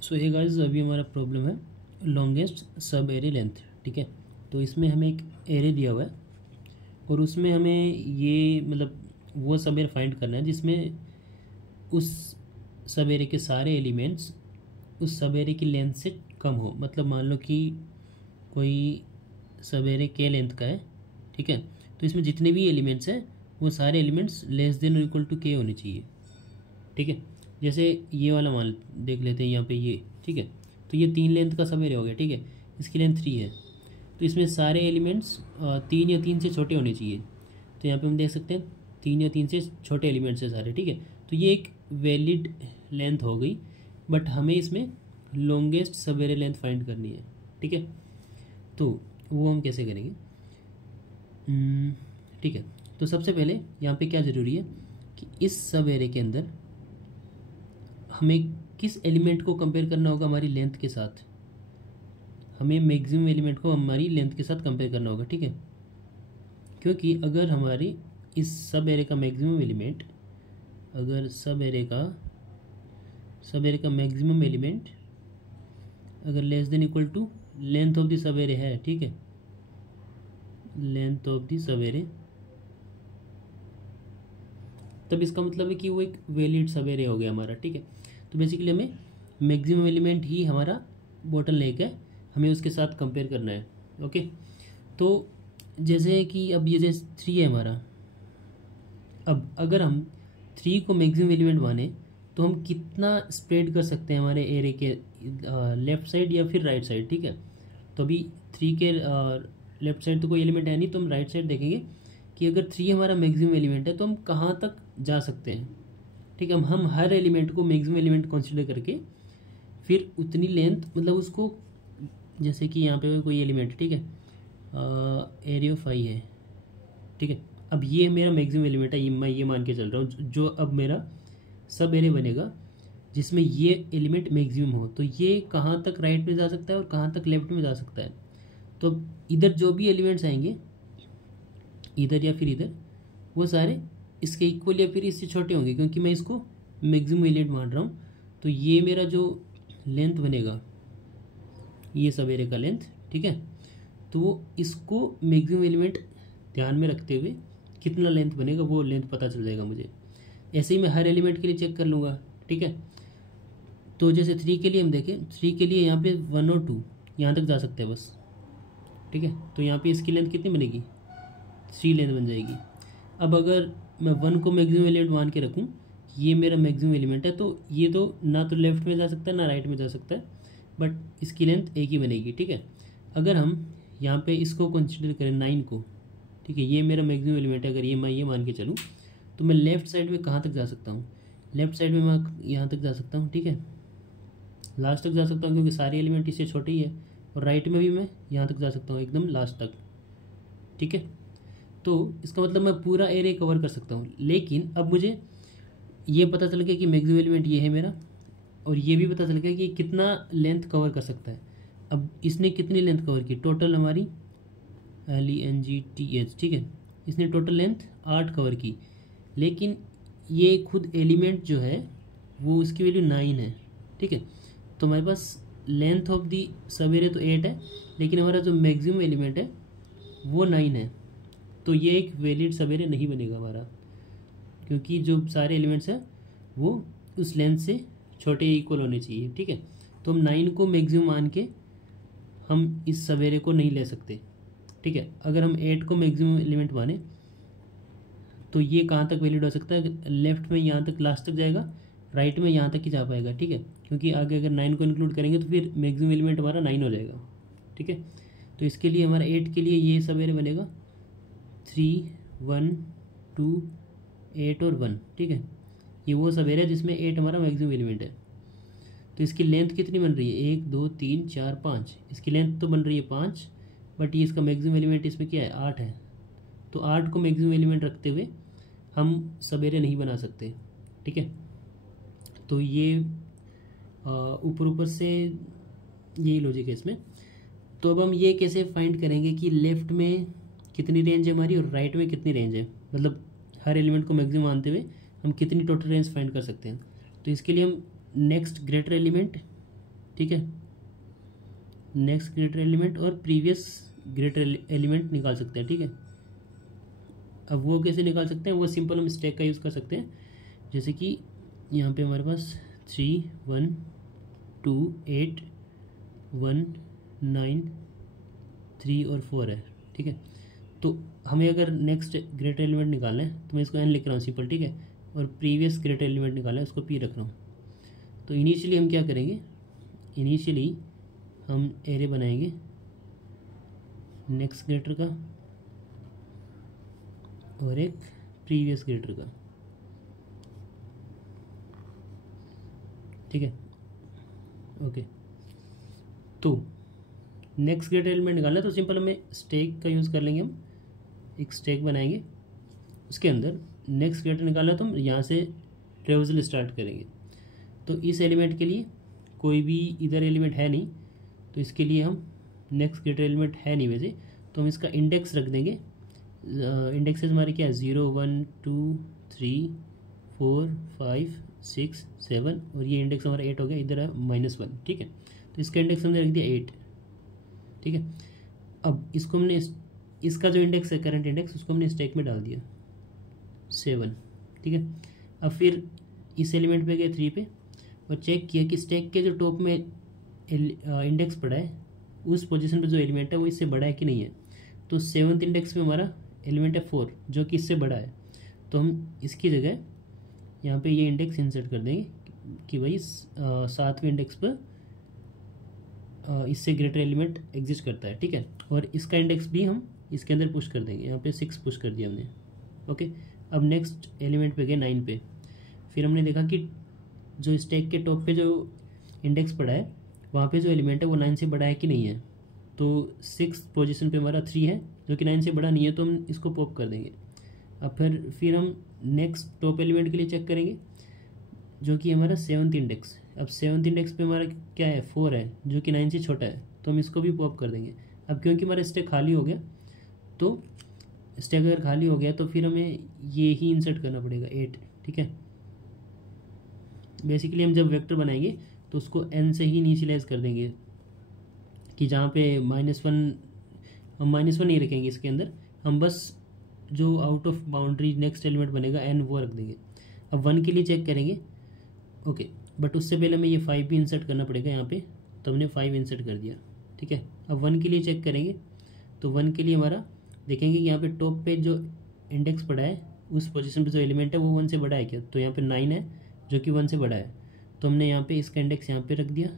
सो hey guys, अभी हमारा problem है लॉन्गेस्ट सब एरे लेंथ। ठीक है, तो इसमें हमें एक एरे दिया हुआ है और उसमें हमें ये मतलब वो सब एरे फाइंड करना है जिसमें उस सब एरे के सारे एलिमेंट्स उस सब एरे की लेंथ से कम हो। मतलब मान लो कि कोई सब एरे के लेंथ का है, ठीक है, तो इसमें जितने भी एलिमेंट्स हैं वो सारे एलिमेंट्स लेस देन और इक्वल टू के होने चाहिए। ठीक है, जैसे ये वाला मान देख लेते हैं यहाँ पे ये। ठीक है, तो ये 3 लेंथ का सब एरे हो गया। ठीक है, इसकी लेंथ 3 है, तो इसमें सारे एलिमेंट्स 3 या 3 से छोटे होने चाहिए। तो यहाँ पे हम देख सकते हैं 3 या 3 से छोटे एलिमेंट्स है सारे। ठीक है, तो ये एक वैलिड लेंथ हो गई, बट हमें इसमें लॉन्गेस्ट सब एरे लेंथ फाइंड करनी है। ठीक है, तो वो हम कैसे करेंगे? ठीक है, तो सबसे पहले यहाँ पे क्या ज़रूरी है कि इस सब एरे के अंदर हमें किस एलिमेंट को कंपेयर करना होगा हमारी लेंथ के साथ। हमें मैक्सिमम एलिमेंट को हमारी लेंथ के साथ कंपेयर करना होगा। ठीक है, क्योंकि अगर हमारी इस सब एरे का मैक्सिमम एलिमेंट, अगर सब एरे का मैक्सिमम एलिमेंट अगर less than equal to length of the sub array है, ठीक है, length of the sub array, तब इसका मतलब है कि वो एक वैलिड सब एरे हो गया हमारा। ठीक है, तो बेसिकली हमें मैक्सिमम एलिमेंट ही हमारा बोटलनेक है, हमें उसके साथ कंपेयर करना है। ओके, तो जैसे कि अब ये जैसे 3 है हमारा, अब अगर हम 3 को मैक्सिमम एलिमेंट माने तो हम कितना स्प्रेड कर सकते हैं हमारे एरे के लेफ्ट साइड या फिर राइट साइड। ठीक है, तो अभी 3 के लेफ्ट साइड तो कोई एलिमेंट है नहीं, तो हम राइट साइड देखेंगे कि अगर 3 हमारा मैक्सिमम एलिमेंट है तो हम कहाँ तक जा सकते हैं। ठीक है, हम हर एलिमेंट को मैक्सिमम एलिमेंट कंसीडर करके फिर उतनी लेंथ, मतलब उसको, जैसे कि यहाँ पे कोई एलिमेंट, ठीक है, एरिया 5 है। ठीक है, अब ये मेरा मैक्सिमम एलिमेंट है, मैं ये मान के चल रहा हूँ जो अब मेरा सब एरे बनेगा जिसमें ये एलिमेंट मैक्सिमम हो, तो ये कहाँ तक राइट में जा सकता है और कहाँ तक लेफ्ट में जा सकता है। तो अब इधर जो भी एलिमेंट्स आएंगे, इधर या फिर इधर, वो सारे इसके इक्वल या फिर इससे छोटे होंगे, क्योंकि मैं इसको मैक्सिमम एलिमेंट मान रहा हूँ। तो ये मेरा जो लेंथ बनेगा, ये सब एरे का लेंथ, ठीक है, तो वो इसको मैक्सिमम एलिमेंट ध्यान में रखते हुए कितना लेंथ बनेगा वो लेंथ पता चल जाएगा मुझे। ऐसे ही मैं हर एलिमेंट के लिए चेक कर लूँगा। ठीक है, तो जैसे 3 के लिए हम देखें, 3 के लिए यहाँ पे 1 और 2 यहाँ तक जा सकते हैं बस। ठीक है, तो यहाँ पे इसकी लेंथ कितनी बनेगी? 3 लेंथ बन जाएगी। अब अगर मैं 1 को मैक्सिमम एलिमेंट मान के रखूँ, ये मेरा मैक्सिमम एलिमेंट है, तो ये तो ना तो लेफ्ट में जा सकता है ना राइट में जा सकता है, बट इसकी लेंथ एक ही बनेगी। ठीक है, अगर हम यहाँ पे इसको कंसिडर करें 9 को, ठीक है, ये मेरा मैक्सिमम एलिमेंट है, अगर ये मैं ये मान के चलूँ तो मैं लेफ़्ट साइड में कहाँ तक जा सकता हूँ? लेफ़्ट साइड में मैं यहाँ तक जा सकता हूँ। ठीक है, लास्ट तक जा सकता हूँ क्योंकि सारे एलिमेंट इससे छोटे ही है, और राइट में भी मैं यहाँ तक जा सकता हूँ एकदम लास्ट तक। ठीक है, तो इसका मतलब मैं पूरा एरे कवर कर सकता हूँ। लेकिन अब मुझे ये पता चल गया कि मैक्सिमम एलिमेंट ये है मेरा, और ये भी पता चल गया कि कितना लेंथ कवर कर सकता है। अब इसने कितनी लेंथ कवर की? टोटल हमारी LENGTH, ठीक है, इसने टोटल लेंथ 8 कवर की, लेकिन ये खुद एलिमेंट जो है वो उसकी वैल्यू 9 है। ठीक है, तो हमारे पास लेंथ ऑफ दी सब एरे तो 8 है, लेकिन हमारा जो मैक्सिमम एलिमेंट है वो 9 है, तो ये एक वैलिड सब एरे नहीं बनेगा हमारा, क्योंकि जो सारे एलिमेंट्स हैं वो उस लेंथ से छोटे इक्वल होने चाहिए। ठीक है, तो हम 9 को मैक्सिमम मान के हम इस सब एरे को नहीं ले सकते। ठीक है, अगर हम 8 को मैक्सिमम एलिमेंट माने तो ये कहाँ तक वैलिड हो सकता है? लेफ्ट में यहाँ तक लास्ट तक जाएगा, राइट में यहाँ तक ही जा पाएगा। ठीक है, क्योंकि आगे अगर 9 को इंक्लूड करेंगे तो फिर मैक्सिमम एलिमेंट हमारा 9 हो जाएगा। ठीक है, तो इसके लिए हमारा 8 के लिए ये सब एरे बनेगा 3, 1, 2, 8 और 1। ठीक है, ये वो सब एरे है जिसमें 8 हमारा मैक्सिमम एलिमेंट है। तो इसकी लेंथ कितनी बन रही है? 1, 2, 3, 4, 5। इसकी लेंथ तो बन रही है 5, बट ये इसका मैक्सिमम एलिमेंट इसमें क्या है? 8 है। तो 8 को मैक्सिमम एलिमेंट रखते हुए हम सब एरे नहीं बना सकते। ठीक है, तो ये ऊपर ऊपर से यही लॉजिक है इसमें। तो अब हम ये कैसे फाइंड करेंगे कि लेफ़्ट में कितनी रेंज है हमारी और राइट में कितनी रेंज है? मतलब हर एलिमेंट को मैक्सिमम मानते हुए हम कितनी टोटल रेंज फाइंड कर सकते हैं? तो इसके लिए हम नेक्स्ट ग्रेटर एलिमेंट ठीक है, नेक्स्ट ग्रेटर एलिमेंट और प्रीवियस ग्रेटर एलिमेंट निकाल सकते हैं। ठीक है, अब वो कैसे निकाल सकते हैं, वो सिंपल हम स्टैक का यूज़ कर सकते हैं। जैसे कि यहाँ पे हमारे पास 3 1 2 8 1 9 3 और 4 है। ठीक है, तो हमें अगर नेक्स्ट ग्रेटर एलिमेंट निकालना है तो मैं इसको एन लिख रहा हूँ सिंपल। ठीक है, और प्रीवियस ग्रेटर एलिमेंट निकालना है उसको पी रख रहा हूँ। तो इनिशियली हम क्या करेंगे, इनिशियली हम एरे बनाएंगे नेक्स्ट ग्रेटर का और एक प्रीवियस ग्रेटर का। ठीक है, ओके। तो नेक्स्ट ग्रेटर एलिमेंट निकालना है तो सिंपल हमें स्टैक का यूज़ कर लेंगे। हम एक स्टैक बनाएंगे, उसके अंदर नेक्स्ट ग्रेटर निकालना है तो हम यहाँ से ट्रेवर्सल स्टार्ट करेंगे। तो इस एलिमेंट के लिए कोई भी इधर एलिमेंट है नहीं, तो इसके लिए हम नेक्स्ट ग्रेटर एलिमेंट है नहीं वैसे, तो हम इसका इंडेक्स रख देंगे। इंडेक्सेस हमारे क्या है, 0 1 2 3 4 5 6 7 और ये इंडेक्स हमारा 8 हो गया, इधर है -1। ठीक है, तो इसका इंडेक्स हमने रख दिया 8। ठीक है, अब इसको हमने इसका जो इंडेक्स है करंट इंडेक्स उसको हमने स्टैक में डाल दिया 7। ठीक है, अब फिर इस एलिमेंट पे गए 3 पे और चेक किया कि स्टैक के जो टॉप में इंडेक्स पड़ा है उस पोजीशन पे जो एलिमेंट है वो इससे बड़ा है कि नहीं है। तो 7th इंडेक्स पे हमारा एलिमेंट है 4 जो कि इससे बड़ा है, तो हम इसकी जगह यहाँ पे ये इंडेक्स इंसर्ट कर देंगे कि भाई 7वें इंडेक्स पर इससे ग्रेटर एलिमेंट एग्जिस्ट करता है। ठीक है, और इसका इंडेक्स भी हम इसके अंदर पुश कर देंगे, यहाँ पे 6 पुश कर दिया हमने। ओके, अब नेक्स्ट एलिमेंट पे गए 9 पे, फिर हमने देखा कि जो स्टैक के टॉप पे जो इंडेक्स पड़ा है वहाँ पे जो एलिमेंट है वो 9 से बड़ा है कि नहीं है। तो 6th पोजीशन पे हमारा 3 है जो कि 9 से बड़ा नहीं है, तो हम इसको पॉप कर देंगे। अब फिर हम नेक्स्ट टॉप एलिमेंट के लिए चेक करेंगे जो कि हमारा 7th इंडेक्स। अब 7th इंडेक्स पे हमारा क्या है, 4 है जो कि 9 से छोटा है, तो हम इसको भी पॉप कर देंगे। अब क्योंकि हमारा स्टैक खाली हो गया, तो स्टैक अगर खाली हो गया तो फिर हमें ये ही इंसर्ट करना पड़ेगा 8। ठीक है, बेसिकली हम जब वेक्टर बनाएंगे तो उसको n से ही इनिशियलाइज कर देंगे कि जहाँ पे -1 हम -1 नहीं रखेंगे इसके अंदर, हम बस जो out of boundary next element बनेगा n वो रख देंगे। अब 1 के लिए चेक करेंगे। ओके, बट उससे पहले हमें ये 5 भी इंसर्ट करना पड़ेगा यहाँ पे, तो हमने 5 इंसर्ट कर दिया। ठीक है, अब 1 के लिए चेक करेंगे तो 1 के लिए हमारा देखेंगे कि यहाँ पे टॉप पे जो इंडेक्स पड़ा है उस पोजीशन पे जो एलिमेंट है वो 1 से बड़ा है क्या, तो यहाँ पे 9 है जो कि 1 से बड़ा है, तो हमने यहाँ पे इसका इंडेक्स यहाँ पे रख दिया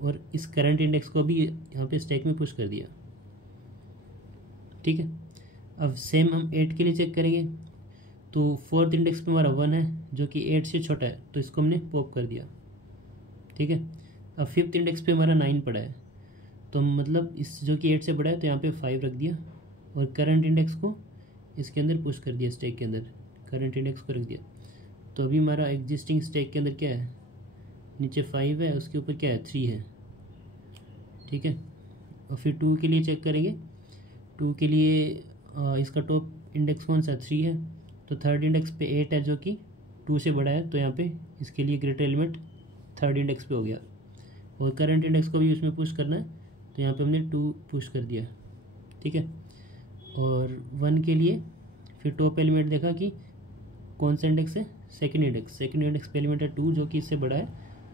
और इस करंट इंडेक्स को भी यहाँ पे स्टैक में पुश कर दिया। ठीक है, अब सेम हम 8 के लिए चेक करेंगे तो 4th इंडेक्स पे हमारा 1 है जो कि 8 से छोटा है, तो इसको हमने पॉप कर दिया। ठीक है, अब 5th इंडेक्स पे हमारा 9 पड़ा है, तो मतलब इस जो कि 8 से बड़ा है तो यहाँ पे 5 रख दिया और करंट इंडेक्स को इसके अंदर पुश कर दिया, स्टैक के अंदर करंट इंडेक्स को रख दिया। तो अभी हमारा एग्जिस्टिंग स्टैक के अंदर क्या है, नीचे 5 है, उसके ऊपर क्या है 3 है। ठीक है, और फिर 2 के लिए चेक करेंगे। 2 के लिए इसका टॉप इंडेक्स कौन सा 3 है, तो 3rd इंडेक्स पे 8 है जो कि 2 से बड़ा है, तो यहाँ पे इसके लिए ग्रेटर एलिमेंट 3rd इंडेक्स पे हो गया। और करंट इंडेक्स को भी उसमें पुश करना है, तो यहाँ पे हमने 2 पुश कर दिया। ठीक है, और 1 के लिए फिर टॉप एलिमेंट देखा कि कौन सा इंडेक्स है, 2nd इंडेक्स। 2nd इंडेक्स पे एलिमेंट है 2 जो कि इससे बड़ा है,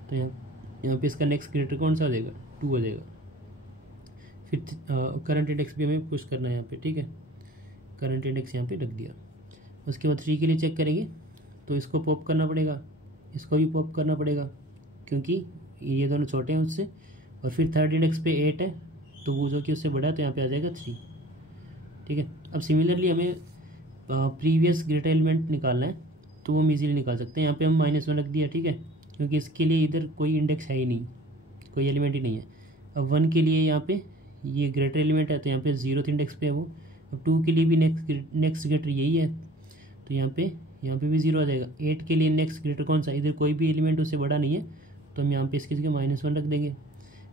तो यहाँ पे इसका नेक्स्ट ग्रेटर कौन सा हो जाएगा, 2 हो जाएगा। फिर करंट इंडेक्स भी हमें पुश करना है यहाँ पे। ठीक है, करंट इंडेक्स यहाँ पे रख दिया। उसके बाद 3 के लिए चेक करेंगे तो इसको पॉप करना पड़ेगा, इसको भी पॉप करना पड़ेगा क्योंकि ये दोनों छोटे हैं उससे। और फिर 3rd इंडेक्स पे 8 है, तो वो जो कि उससे बड़ा है, तो यहाँ पे आ जाएगा 3। ठीक है, अब सिमिलरली हमें प्रीवियस ग्रेटर एलिमेंट निकालना है, तो वो हम ईजिली निकाल सकते हैं। यहाँ पे हम -1 रख दिया। ठीक है, क्योंकि इसके लिए इधर कोई इंडेक्स है ही नहीं, कोई एलिमेंट ही नहीं है। अब 1 के लिए यहाँ पे ये ग्रेटर एलिमेंट है, तो यहाँ पे 0th इंडेक्स पे है वो। अब 2 के लिए भी नेक्स्ट ग्रेटर यही है, तो यहाँ पे भी 0 आ जाएगा। 8 के लिए नेक्स्ट ग्रेटर कौन सा, इधर कोई भी एलिमेंट उससे बड़ा नहीं है, तो हम यहाँ पे इसकी जगह -1 रख देंगे।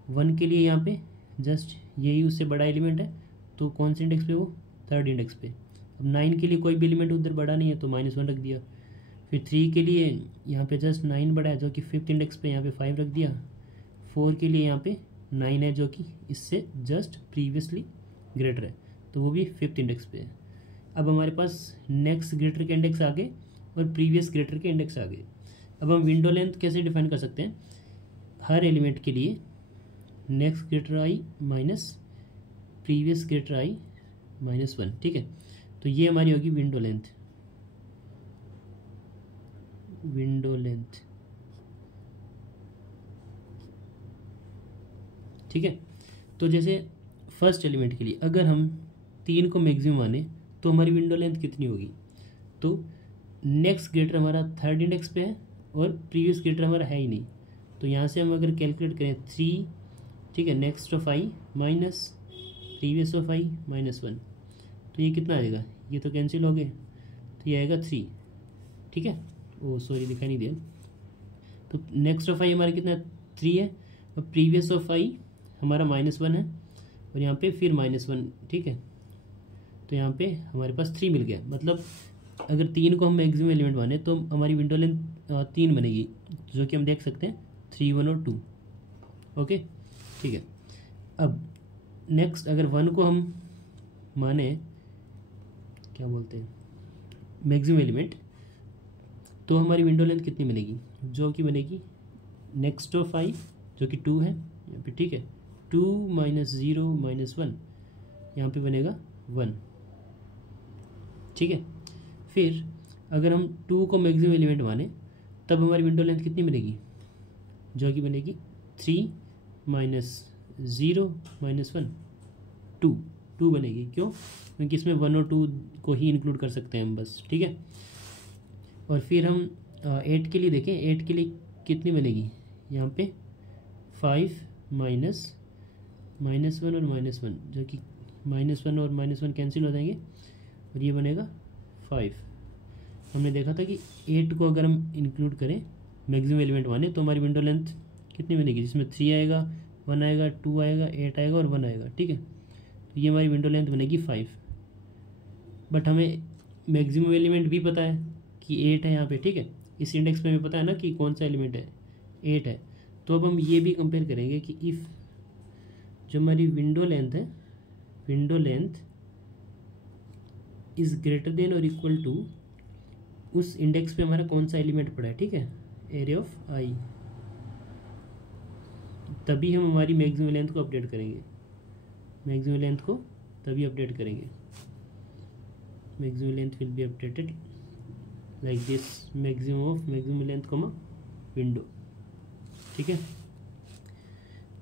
1 के लिए यहाँ पे जस्ट यही उससे बड़ा एलिमेंट है, तो कौन से इंडेक्स पे, वो 3rd इंडेक्स पे। अब 9 के लिए कोई भी एलिमेंट उधर बड़ा नहीं है, तो -1 रख दिया। फिर 3 के लिए यहाँ पे जस्ट 9 बड़ा है जो कि 5th इंडेक्स पे, यहाँ पे 5 रख दिया। 4 के लिए यहाँ पे 9 है जो कि इससे जस्ट प्रीवियसली ग्रेटर है, तो वो भी 5th इंडेक्स पे है। अब हमारे पास नेक्स्ट ग्रेटर के इंडेक्स आ गए और प्रीवियस ग्रेटर के इंडेक्स आ गए। अब हम विंडो लेंथ कैसे डिफाइन कर सकते हैं? हर एलिमेंट के लिए नेक्स्ट ग्रेटर आई माइनस प्रीवियस ग्रेटर आई -1, ठीक है। तो ये हमारी होगी विंडो लेंथ, ठीक है। तो जैसे फर्स्ट एलिमेंट के लिए अगर हम 3 को मैक्सिमम माने तो हमारी विंडो लेंथ कितनी होगी? तो नेक्स्ट ग्रेटर हमारा 3rd इंडेक्स पे है और प्रीवियस ग्रेटर हमारा है ही नहीं, तो यहाँ से हम अगर कैलकुलेट करें 3, ठीक है, next of I minus previous of I -1, तो ये कितना आएगा? ये तो कैंसिल हो गए, तो ये आएगा 3, ठीक है। ओ सॉरी, दिखाई नहीं दिया। तो नेक्स्ट ऑफ आई हमारा कितना 3 है और प्रीवियस ऑफ आई हमारा -1 है और यहाँ पे फिर -1, ठीक है। तो यहाँ पे हमारे पास 3 मिल गया। मतलब अगर 3 को हम मैक्सिमम एलिमेंट माने तो हमारी विंडो लेंथ 3 बनेगी, जो कि हम देख सकते हैं 3, 1 और 2, ओके, ठीक है। अब नेक्स्ट अगर 1 को हम माने क्या बोलते हैं मैक्सिमम एलिमेंट, तो हमारी विंडो लेंथ कितनी बनेगी? जो कि बनेगी नेक्स्ट ऑफ आई जो कि 2 है यहाँ पे, ठीक है। 2 - 0 - 1 यहाँ पे बनेगा 1, ठीक है। फिर अगर हम 2 को मैक्सिमम एलिमेंट माने तब हमारी विंडो लेंथ कितनी बनेगी? जो कि बनेगी 3 - 0 - 1, 2 बनेगी। क्यों? क्योंकि इसमें 1 और 2 को ही इंक्लूड कर सकते हैं हम बस, ठीक है। और फिर हम 8 के लिए देखें, 8 के लिए कितनी बनेगी? यहाँ पे 5 -1 और -1, जो कि -1 और -1 कैंसिल हो जाएंगे और ये बनेगा 5। हमने देखा था कि 8 को अगर हम इंक्लूड करें मैक्सिमम एलिमेंट माने तो हमारी विंडो लेंथ कितनी बनेगी? जिसमें 3 आएगा, 1 आएगा, 2 आएगा, 8 आएगा और 1 आएगा, ठीक है। तो ये हमारी विंडो लेंथ बनेगी 5। बट हमें मैक्सिमम एलिमेंट भी पता है कि 8 है यहाँ पे, ठीक है। इस इंडेक्स में हमें पता है ना कि कौन सा एलिमेंट है, 8 है। तो अब हम ये भी कंपेयर करेंगे कि इफ़ जो हमारी विंडो लेंथ है, window length is greater then और इक्वल टू उस इंडेक्स पे हमारा कौन सा एलिमेंट पड़ा है, ठीक है, एरे ऑफ आई, तभी हम हमारी मैक्सिमम लेंथ को अपडेट करेंगे। मैक्सिमम लेंथ को तभी अपडेट करेंगे। Maximum length will be updated like this, maximum of maximum length comma window, ठीक है।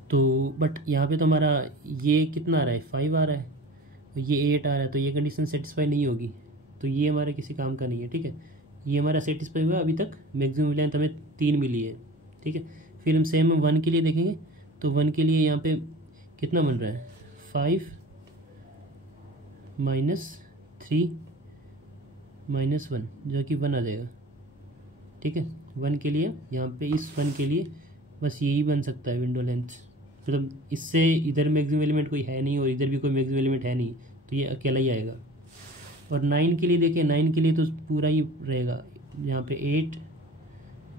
तो बट यहाँ पे तो हमारा ये कितना आ रहा है? 5 आ रहा है और ये 8 आ रहा है, तो ये कंडीशन सेटिस्फाई नहीं होगी, तो ये हमारे किसी काम का नहीं है, ठीक है। ये हमारा सेटिस्फाई हुआ, अभी तक मैक्सिमम लेंथ हमें 3 मिली है, ठीक है। फिर हम सेम 1 के लिए देखेंगे, तो 1 के लिए यहाँ पे कितना बन रहा है? 5 - 3 - 1, जो कि 1 आ जाएगा, ठीक है। 1 के लिए यहाँ पे इस 1 के लिए बस यही बन सकता है विंडो लेंथ, मतलब इससे इधर मैक्सिमम एलिमेंट कोई है नहीं और इधर भी कोई मैक्सिमम एलिमेंट है नहीं, तो ये अकेला ही आएगा। और 9 के लिए देखें, 9 के लिए तो पूरा ही रहेगा, यहाँ पे 8 -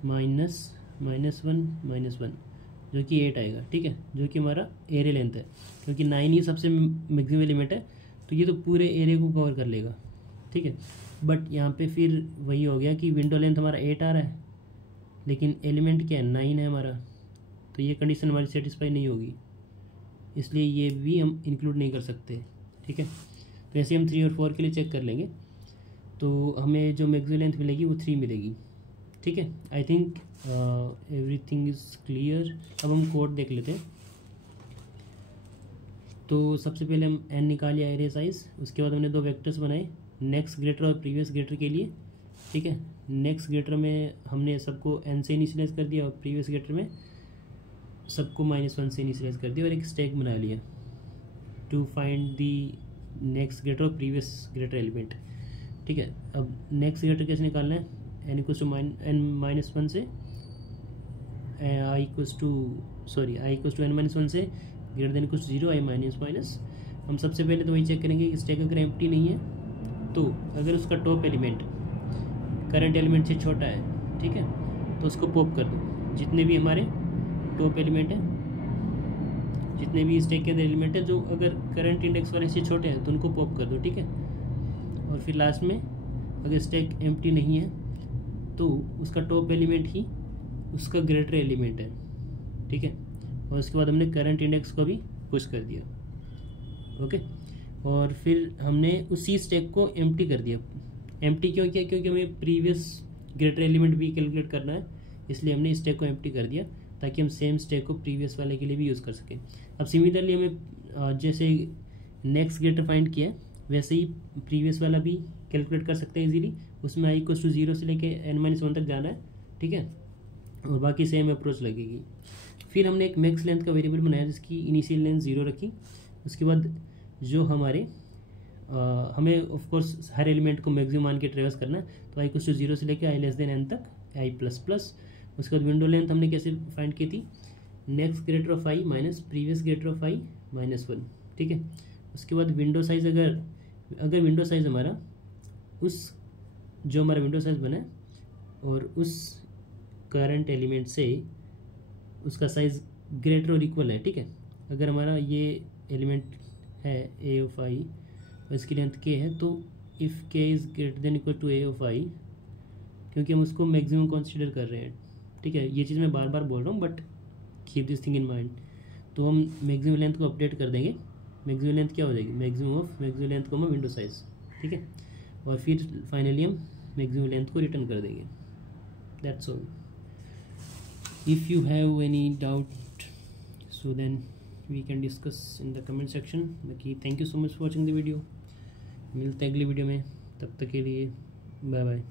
-1 जो कि 8 आएगा, ठीक है, जो कि हमारा एरे लेंथ है। क्योंकि 9 ही सबसे मैक्सिमम एलिमेंट है, तो ये तो पूरे एरे को कवर कर लेगा, ठीक है। बट यहाँ पे फिर वही हो गया कि विंडो लेंथ हमारा 8 आ रहा है, लेकिन एलिमेंट क्या है? 9 है हमारा, तो ये कंडीशन हमारी सेटिस्फाई नहीं होगी, इसलिए ये भी हम इंक्लूड नहीं कर सकते, ठीक है। तो ऐसे हम 3 और 4 के लिए चेक कर लेंगे, तो हमें जो मैक्सिमम लेंथ मिलेगी वो 3 मिलेगी, ठीक है। I think everything is clear. अब हम कोड देख लेते हैं। तो सबसे पहले हम n निकाल लिया एरे साइज, उसके बाद हमने 2 वेक्टर्स बनाए नेक्स्ट ग्रेटर और प्रीवियस ग्रेटर के लिए, ठीक है। नेक्स्ट ग्रेटर में हमने सबको n से इनिशियलाइज कर दिया और प्रीवियस ग्रेटर में सबको -1 से इनिशियलाइज कर दिया और एक स्टैक बना लिया to find the next greater और प्रीवियस ग्रेटर एलिमेंट, ठीक है। अब नेक्स्ट ग्रेटर कैसे निकालना है? n = n-1 से i = n-1 से ग्रेटर देन = 0, i माइनस। हम सबसे पहले तो वही चेक करेंगे कि स्टैक अगर एम्प्टी नहीं है तो अगर उसका टॉप एलिमेंट करंट एलिमेंट से छोटा है, ठीक है, तो उसको पॉप कर दो। जितने भी हमारे टॉप एलिमेंट हैं जितने भी स्टैक के अंदर एलिमेंट है जो अगर करंट इंडेक्स वाले से छोटे हैं तो उनको पॉप कर दो, ठीक है। और फिर लास्ट में अगर स्टैक एम्प्टी नहीं है तो उसका टॉप एलिमेंट ही उसका ग्रेटर एलिमेंट है, ठीक है। और उसके बाद हमने करंट इंडेक्स को भी पुश कर दिया, ओके। और फिर हमने उसी स्टैक को एम्प्टी कर दिया। एम्प्टी क्यों किया? क्योंकि हमें प्रीवियस ग्रेटर एलिमेंट भी कैलकुलेट करना है, इसलिए हमने स्टैक को एम्प्टी कर दिया ताकि हम सेम स्टैक को प्रीवियस वाले के लिए भी यूज़ कर सकें। अब सिमिलरली हमें जैसे नेक्स्ट ग्रेटर फाइंड किया वैसे ही प्रीवियस वाला भी कैलकुलेट कर सकते हैं इजीली। उसमें i = 0 से लेके n-1 तक जाना है, ठीक है। और बाकी सेम अप्रोच लगेगी। फिर हमने एक मैक्स लेंथ का वेरिएबल बनाया जिसकी इनिशियल लेंथ 0 रखी। उसके बाद जो हमारे हमें ऑफ कोर्स हर एलिमेंट को मैक्सिमम मान के ट्रेवर्स करना है, तो i = 0 से लेके i<n तक i++। उसके बाद विंडो लेंथ हमने कैसे फाइंड की थी? Next greater of i minus previous greater of i-1, ठीक है। उसके बाद विंडो साइज, अगर विंडो साइज हमारा जो हमारा विंडो साइज बना है और उस करंट एलिमेंट से उसका साइज ग्रेटर और इक्वल है, ठीक है। अगर हमारा ये एलिमेंट है a ऑफ i और इसकी लेंथ k है, तो if k is greater than equal to a of i, क्योंकि हम उसको मैक्सिमम कंसीडर कर रहे हैं, ठीक है। ये चीज़ मैं बार बार बोल रहा हूँ but keep this thing in mind. तो हम मैक्सिमम लेंथ को अपडेट कर देंगे। मैक्सिमम लेंथ क्या हो जाएगी? मैक्सिमम लेंथ को मैं विंडो साइज, ठीक है। और फिर फाइनली हम मैक्सिमम लेंथ को रिटर्न कर देंगे। That's all. If you have any doubt so then we can discuss in the comment section. बाकी thank you so much for watching the video. मिलते हैं अगली वीडियो में, तब तक के लिए बाय बाय।